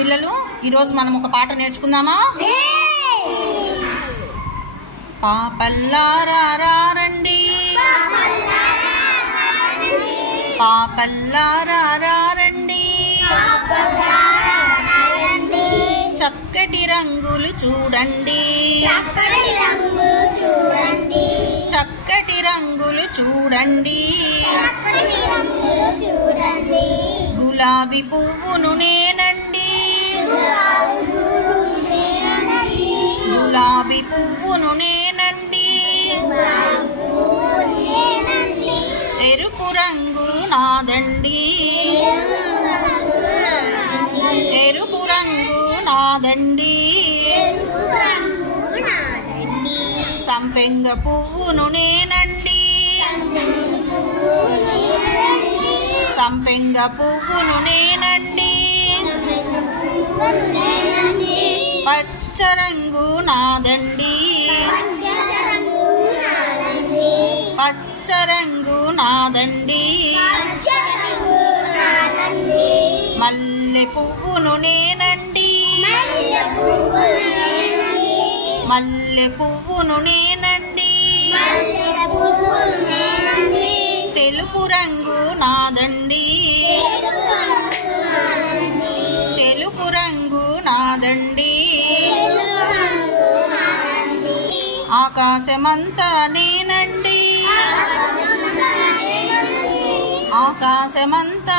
పిల్లలు ఈరోజు మనం ఒక పాట నేర్చుకుందామా? పాపల్లారా రండి, పాపల్లారా రండి, చక్కటి రంగులు చూడండి, చక్కటి రంగులు చూడండి, గులాబీ పువ్వును నేనండి, గులాబీ పువ్వును నేనండి, ఎరుపు రంగు నాదండి, ఎరుపు రంగు నాదండి, సంపెంగ పువ్వును నేనండి, సంపెంగ పువ్వును నేనండి, పచ్చ రంగు నాదండి, పచ్చ రంగు నాదండి, మల్లె పువ్వును నేనండి, మల్లె పువ్వును నేనండి, తెలుపు రంగు నాదండి, తెలుపు రంగు నాదండి, ఆకాశమంతా నేనండి, ఆకాశమంతా